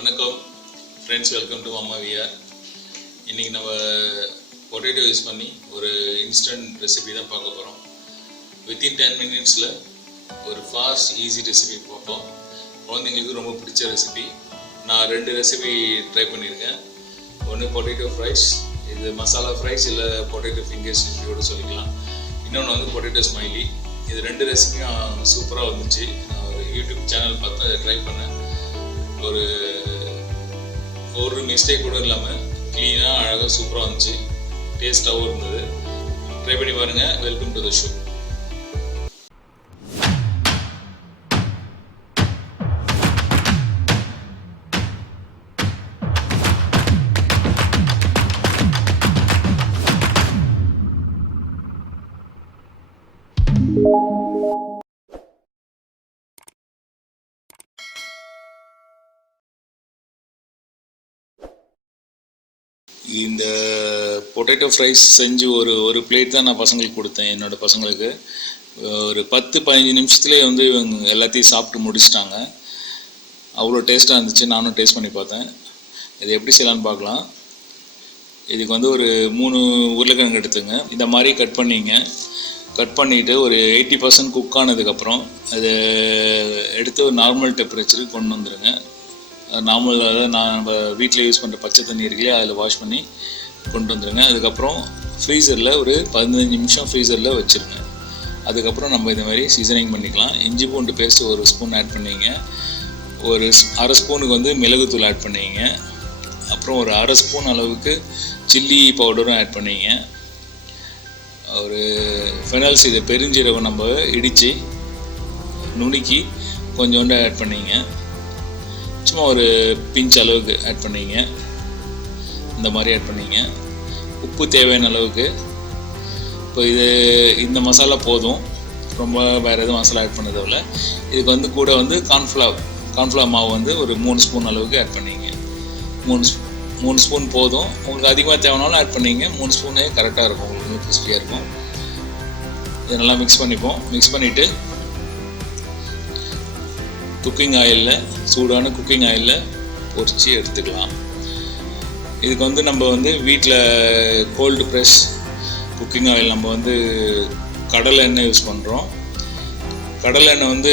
வணக்கம் friends, welcome to அம்மா VR. இன்றைக்கி நம்ம பொட்டேட்டோ யூஸ் பண்ணி ஒரு இன்ஸ்டன்ட் ரெசிபி தான் பார்க்க போகிறோம். வித்தின் 10 மினிட்ஸில் ஒரு ஃபாஸ்ட் ஈஸி ரெசிபி பார்ப்போம். குழந்தைங்களுக்கு ரொம்ப பிடிச்ச ரெசிபி. நான் 2 ரெசிபி ட்ரை பண்ணியிருக்கேன். ஒன்று பொட்டேட்டோ ஃப்ரைஸ், இது மசாலா ஃப்ரைஸ் இல்லை பொட்டேட்டோ ஃபிங்கர்ஸ் கூட சொல்லிக்கலாம். இன்னொன்று வந்து பொட்டேட்டோ ஸ்மைலி. இது 2 ரெசிபியும் சூப்பராக வந்துச்சு. நான் ஒரு யூடியூப் சேனல் பார்த்து அதை ட்ரை பண்ணேன். ஒரு மிஸ்டேக் கூட இல்லாமல் க்ளீனாக அழகாக சூப்பராக வந்துச்சு. டேஸ்ட்டாகவும் இருந்தது. ட்ரை பண்ணி பாருங்கள். Welcome to the show. இந்த பொட்டேட்டோ ஃப்ரைஸ் செஞ்சு ஒரு பிளேட் தான் நான் பசங்களுக்கு கொடுத்தேன். என்னோடய பசங்களுக்கு ஒரு 10-15 நிமிஷத்துலேயே வந்து இவங்க எல்லாத்தையும் சாப்பிட்டு முடிச்சிட்டாங்க. அவ்வளோ டேஸ்ட்டாக இருந்துச்சு. நானும் டேஸ்ட் பண்ணி பார்த்தேன். இது எப்படி செய்யலான்னு பார்க்கலாம். இதுக்கு வந்து ஒரு 3 உருளைக்கிழங்கு எடுத்துங்க. இந்த மாதிரி கட் பண்ணிவிட்டு ஒரு 80% குக் ஆனதுக்கப்புறம் அதை எடுத்து ஒரு நார்மல் டெம்பரேச்சருக்கு கொண்டு வந்துடுங்க. நார்மல், அதாவது நம்ம வீட்டில் யூஸ் பண்ணுற பச்சை தண்ணி இருக்குல்லையே, அதில் வாஷ் பண்ணி கொண்டு வந்துடுங்க. அதுக்கப்புறம் ஃப்ரீசரில் ஒரு 15 நிமிஷம் ஃப்ரீசரில் வச்சுருங்க. அதுக்கப்புறம் நம்ம இது மாதிரி சீசனிங் பண்ணிக்கலாம். இஞ்சி பூண்டு பேஸ்ட்டு 1 ஸ்பூன் ஆட் பண்ணிங்க. ஒரு அரை ஸ்பூனுக்கு வந்து மிளகுத்தூள் ஆட் பண்ணிங்க. அப்புறம் ஒரு அரை ஸ்பூன் அளவுக்கு சில்லி பவுடரும் ஆட் பண்ணிங்க. ஒரு ஃபெனல்ஸ், இதை பெருஞ்சீரகம் நம்ம இடித்து நுணுக்கி கொஞ்சோண்டு ஆட் பண்ணிங்க. சும்மா ஒரு பிஞ்ச் அளவுக்கு ஆட் பண்ணிங்க. இந்த மாதிரி ஆட் பண்ணிங்க. உப்பு தேவையான அளவுக்கு. இப்போ இந்த மசாலா போதும், ரொம்ப வேறு எதுவும் மசாலா ஆட் பண்ணதில்ல. இதுக்கு வந்து கூட வந்து கார்ன்ஃப்ளவர் மாவு வந்து ஒரு 3 ஸ்பூன் அளவுக்கு ஆட் பண்ணிங்க. 3 ஸ்பூன் போதும். உங்களுக்கு அதிகமாக தேவைனாலும் ஆட் பண்ணிங்க. 3 ஸ்பூனே கரெக்டாக இருக்கும், உங்களுக்கு கிறிஸ்பியாக இருக்கும். இதை நல்லா மிக்ஸ் பண்ணிப்போம். மிக்ஸ் பண்ணிவிட்டு சூடான குக்கிங் ஆயிலில் பொரித்து எடுத்துக்கலாம். இதுக்கு வந்து நம்ம வந்து வீட்டில் கோல்டு ப்ரெஸ் குக்கிங் ஆயில், நம்ம வந்து கடலை எண்ணெய் யூஸ் பண்ணுறோம். கடலை எண்ணெய் வந்து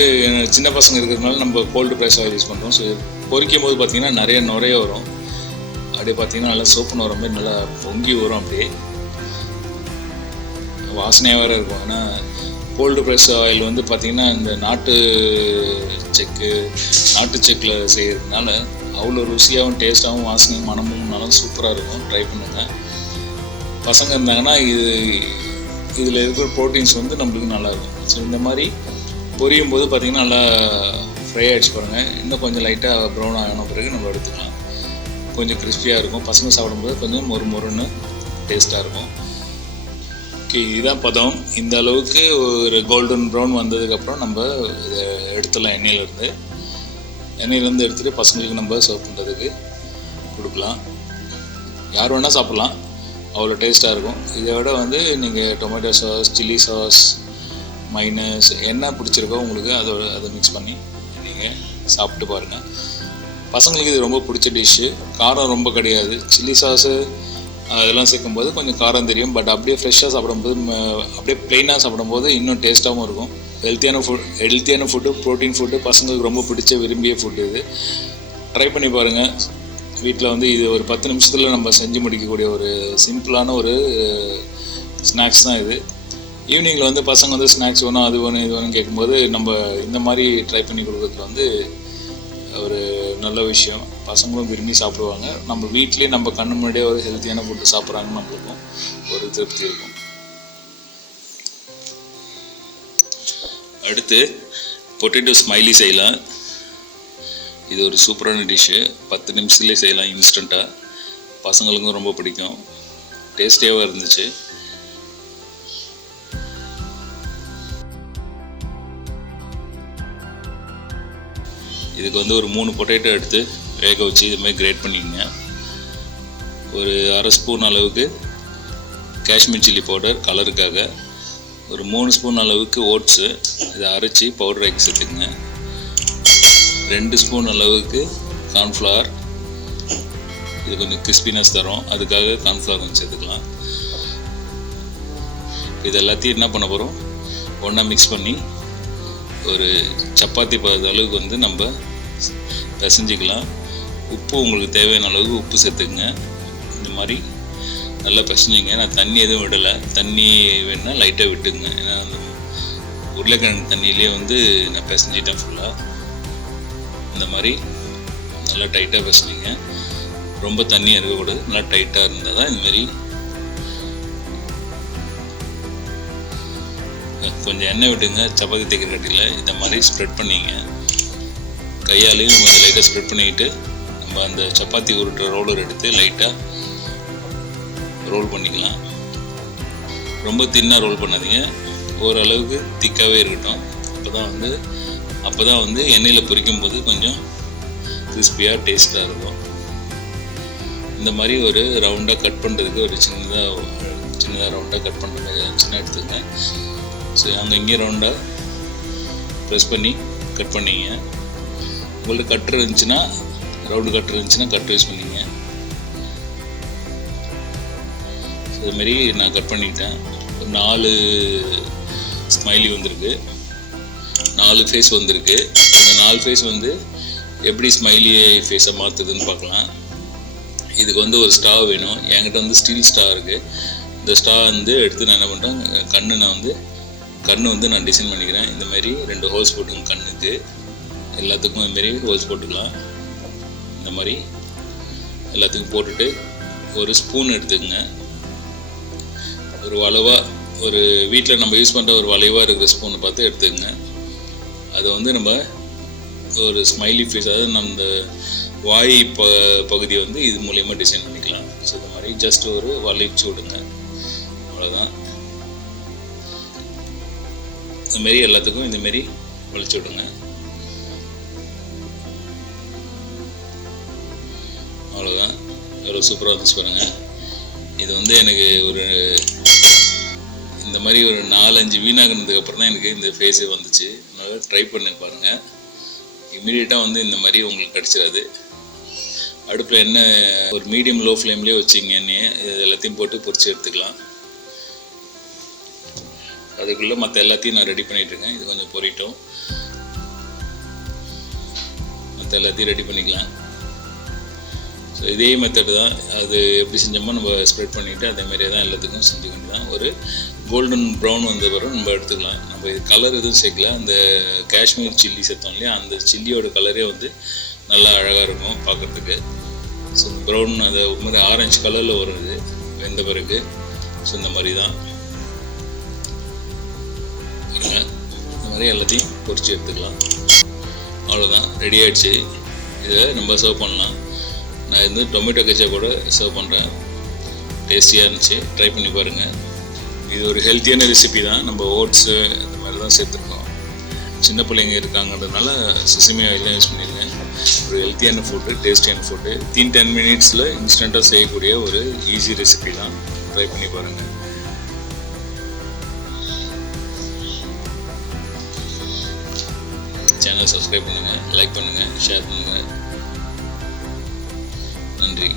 சின்ன பசங்க இருக்கிறதுனால நம்ம கோல்டு ப்ரெஸ் ஆயில் யூஸ் பண்ணுறோம். ஸோ பொரிக்கும் போது பார்த்திங்கன்னா நிறைய நுரைய வரும். அப்படியே பார்த்திங்கன்னா நல்லா சோப்பு நுர மாதிரி நல்லா பொங்கி வரும். அப்படியே வாசனையாக வேறு இருக்கும். ஏன்னா கோல்டு ப்ரெஸ் ஆயில் வந்து பார்த்திங்கன்னா இந்த நாட்டு செக்கில் செய்கிறதுனால அவ்வளோ ருசியாகவும் டேஸ்ட்டாகவும் வாசனையும் மனமும் நல்லா சூப்பராக இருக்கும். ட்ரை பண்ணுங்கள். பசங்க இருந்தாங்கன்னா இதில் இருக்கிற ப்ரோட்டீன்ஸ் வந்து நம்மளுக்கு நல்லாயிருக்கும். ஸோ இந்த மாதிரி பொரியும் போது பார்த்திங்கன்னா நல்லா ஃப்ரை ஆகிடுச்சு பாருங்கள். இன்னும் கொஞ்சம் லைட்டாக ப்ரௌன் ஆகின பிறகு நம்ம எடுத்துக்கலாம். கொஞ்சம் கிறிஸ்பியாக இருக்கும். பசங்க சாப்பிடும்போது கொஞ்சம் மொறுன்னு டேஸ்ட்டாக இருக்கும். ஓகே, இதுதான் பதம். இந்த அளவுக்கு ஒரு கோல்டன் ப்ரௌன் வந்ததுக்கப்புறம் நம்ம இதை எடுத்துடலாம். எண்ணெயிலேருந்து எடுத்துகிட்டு பசங்களுக்கு நம்ம சர்வ் பண்ணுறதுக்கு கொடுக்கலாம். யார் வேணால் சாப்பிட்லாம், அவ்வளோ டேஸ்ட்டாக இருக்கும். இதை விட வந்து நீங்கள் tomato sauce, chilli sauce, minus என்ன பிடிச்சிருக்கோ உங்களுக்கு அதை மிக்ஸ் பண்ணி நீங்கள் சாப்பிட்டு பாருங்கள். பசங்களுக்கு இது ரொம்ப பிடிச்ச டிஷ்ஷு. காரம் ரொம்ப கிடையாது. சில்லி சாஸு அதெல்லாம் சேர்க்கும்போது கொஞ்சம் காரம் தெரியும். பட் அப்படியே ஃப்ரெஷ்ஷாக சாப்பிடும்போது, அப்படியே ப்ளெயினாக சாப்பிடும்போது இன்னும் டேஸ்ட்டாகவும் இருக்கும். ஹெல்த்தியான ஃபுட்டு, ப்ரோட்டீன் ஃபுட்டு, பசங்களுக்கு ரொம்ப பிடிச்ச விரும்பிய ஃபுட்டு. இது ட்ரை பண்ணி பாருங்கள். வீட்டில் வந்து இது ஒரு 10 நிமிஷத்தில் நம்ம செஞ்சு முடிக்கக்கூடிய ஒரு சிம்பிளான ஒரு ஸ்நாக்ஸ் தான் இது. ஈவினிங்கில் வந்து பசங்க வந்து ஸ்நாக்ஸ் வேணும், அது வேணும், இது வேணும்னு கேட்கும்போது நம்ம இந்த மாதிரி ட்ரை பண்ணி கொடுக்குறதுல வந்து ஒரு நல்ல விஷயம். பசங்களும் விரும்பி சாப்பிடுவாங்க. நம்ம வீட்டிலே நம்ம கண்ணு முன்னாடியே ஒரு ஹெல்த்தியான ஃபுட்டு சாப்பிட்றாங்கன்னு நம்மளுக்கும் ஒரு திருப்தி இருக்கும். அடுத்து பொட்டேட்டோ ஸ்மைலி செய்யலாம். இது ஒரு சூப்பரான டிஷ்ஷு. 10 நிமிஷத்துலேயே செய்யலாம் இன்ஸ்டண்ட்டாக. பசங்களுக்கும் ரொம்ப பிடிக்கும். டேஸ்டியாகவும் இருந்துச்சு. இதுக்கு வந்து ஒரு 3 பொட்டேட்டோ எடுத்து வேக வச்சு இதுமாதிரி கிரேட் பண்ணிக்கோங்க. ஒரு அரை ஸ்பூன் அளவுக்கு காஷ்மீர் சில்லி பவுடர் கலருக்காக, ஒரு 3 ஸ்பூன் அளவுக்கு ஓட்ஸு இதை அரைச்சி பவுடர் ஆக்கி சேர்த்துக்குங்க. 2 ஸ்பூன் அளவுக்கு கார்ன்ஃப்ளவர். இது கொஞ்சம் கிறிஸ்பினஸ் தரும், அதுக்காக கார்ன்ஃப்ளவர் கொஞ்சம் சேர்த்துக்கலாம். இது எல்லாத்தையும் என்ன பண்ண போகிறோம், ஒன்றா மிக்ஸ் பண்ணி ஒரு சப்பாத்தி பதத்த அளவுக்கு வந்து நம்ம பிசைஞ்சிக்கலாம். உப்பு உங்களுக்கு தேவையான அளவுக்கு உப்பு சேர்த்துக்குங்க. இந்த மாதிரி நல்லா பிசைஞ்சிங்க. நான் தண்ணி எதுவும் விடலை, தண்ணி வேணுன்னா லைட்டாக விட்டுங்க. ஏன்னா அந்த உருளைக்கிழங்கு தண்ணியிலே வந்து நான் பிசைஞ்சிட்டேன் ஃபுல்லாக. இந்த மாதிரி நல்லா டைட்டாக பிசைஞ்சிங்க. ரொம்ப தண்ணியாக இருக்கக்கூடாது, நல்லா டைட்டாக இருந்தால் தான் இதுமாரி. கொஞ்சம் எண்ணெய் விட்டுங்க சப்பாத்தி தேய்க்கிற கட்டியில். இந்த மாதிரி ஸ்ப்ரெட் பண்ணிங்க. கையாலையும் கொஞ்சம் லைட்டாக ஸ்ப்ரெட் பண்ணிக்கிட்டு நம்ம அந்த சப்பாத்தி உருட்டுற ரோலர் எடுத்து லைட்டாக ரோல் பண்ணிக்கலாம். ரொம்ப தின்னாக ரோல் பண்ணாதீங்க, ஓரளவுக்கு திக்காகவே இருக்கட்டும். அப்போ தான் வந்து எண்ணெயில் பொரிக்கும் போது கொஞ்சம் கிறிஸ்பியாக டேஸ்ட்டாக இருக்கும். இந்த மாதிரி ஒரு ரவுண்டாக கட் பண்ணுறதுக்கு ஒரு சின்னதாக ரவுண்டாக கட் பண்ணுறது சின்ன எடுத்துக்கங்க. ஸோ அங்கே இங்கே ரவுண்டாக ப்ரெஸ் பண்ணி கட் பண்ணிங்க. உங்களுக்கு கட்டர் இருந்துச்சுன்னா, ரவுண்டு கட்டர் இருந்துச்சுன்னா கட்டர் யூஸ் பண்ணிங்க. ஸோ இதுமாரி நான் கட் பண்ணிக்கிட்டேன். ஒரு 4 ஸ்மைலி வந்திருக்கு, 4 ஃபேஸ் வந்திருக்கு. இந்த 4 ஃபேஸ் வந்து எப்படி ஸ்மைலி ஃபேஸை மாற்றுதுன்னு பார்க்கலாம். இதுக்கு வந்து ஒரு ஸ்டா வேணும். என்கிட்ட வந்து ஸ்டீல் ஸ்டா இருக்குது. இந்த ஸ்டா வந்து எடுத்து நான் என்ன பண்ணுறேன், கண்ணு வந்து நான் டிசைன் பண்ணிக்கிறேன். இந்த மாதிரி 2 ஹோல்ஸ் போட்டுங்க கண்ணுக்கு. எல்லாத்துக்கும் இதுமாரி ஹோல்ஸ் போட்டுக்கலாம். இந்த மாதிரி எல்லாத்துக்கும் போட்டுட்டு ஒரு ஸ்பூன் எடுத்துக்கங்க. ஒரு வளைவாக, ஒரு வீட்டில் நம்ம யூஸ் பண்ணுற ஒரு வளைவாக இருக்கிற ஸ்பூனை பார்த்து எடுத்துக்கங்க. அதை வந்து நம்ம ஒரு ஸ்மைலி ஃபேஸ், அதாவது நம்ம வாய் பகுதியை வந்து இது மூலயமா டிசைன் பண்ணிக்கலாம். ஸோ இந்த மாதிரி ஜஸ்ட் ஒரு வளைச்சு விடுங்க, அவ்வளோதான். இதுமாரி எல்லாத்துக்கும் இந்தமாரி வளைச்சு விடுங்க, அவ்வளோதான். எவ்வளோ சூப்பராக வந்துச்சு பாருங்கள். இது வந்து எனக்கு ஒரு இந்த மாதிரி ஒரு 4-5 வீணாகினதுக்கப்புறம் தான் எனக்கு இந்த ஃபேஸே வந்துச்சு. அதனால் ட்ரை பண்ணி பாருங்கள். இமீடியட்டாக வந்து இந்த மாதிரி உங்களுக்கு கிடச்சிடாது. அடுப்பில் என்ன ஒரு மீடியம் லோ ஃப்ளேம்லேயே வச்சிங்கன்னே இது எல்லாத்தையும் போட்டு பொரிச்சு எடுத்துக்கலாம். அதுக்குள்ளே மற்ற எல்லாத்தையும் நான் ரெடி பண்ணிட்டுருக்கேன். இது கொஞ்சம் பொரிட்டோம், மற்ற எல்லாத்தையும் ரெடி பண்ணிக்கலாம். ஸோ இதே மெத்தட் தான். அது எப்படி செஞ்சோமோ நம்ம ஸ்ப்ரெட் பண்ணிவிட்டு அதேமாரியே தான் எல்லாத்துக்கும் செஞ்சு கொண்டு தான் ஒரு கோல்டன் ப்ரௌன் வந்த பிறகு நம்ம எடுத்துக்கலாம். நம்ம இது கலர் எதுவும் சேர்க்கல. அந்த காஷ்மீர் சில்லி சேர்த்தோம் இல்லையா, அந்த சில்லியோட கலரே வந்து நல்லா அழகாக இருக்கும் பார்க்குறதுக்கு. ஸோ ப்ரௌன் அது ஒரு மாதிரி ஆரஞ்சு கலரில் வருது வெந்த பிறகு. ஸோ இந்த மாதிரி தான் இருங்க. இந்த மாதிரி எல்லாத்தையும் பொரிச்சு எடுத்துக்கலாம். அவ்வளோதான், ரெடி ஆகிடுச்சு. இதை நம்ம சர்வ் பண்ணலாம். நான் வந்து டொமேட்டோ கெச்சப் கூட சர்வ் பண்ணுறேன். டேஸ்டியாக இருந்துச்சு, ட்ரை பண்ணி பாருங்கள். இது ஒரு ஹெல்த்தியான ரெசிபி தான். நம்ம ஓட்ஸு இந்த மாதிரி தான் சேர்த்துருக்கோம். சின்ன பிள்ளைங்க இருக்காங்கன்றதுனால செசமி ஆயில் யூஸ் பண்ணியிருக்கேன். ஒரு ஹெல்த்தியான ஃபுட்டு, டேஸ்டியான ஃபுட்டு. 10 மினிட்ஸில் இன்ஸ்டண்ட்டாக செய்யக்கூடிய ஒரு ஈஸி ரெசிபி தான். ட்ரை பண்ணி பாருங்கள். சேனல் சப்ஸ்கிரைப் பண்ணுங்கள், லைக் பண்ணுங்கள், ஷேர் பண்ணுங்கள். நன்றி.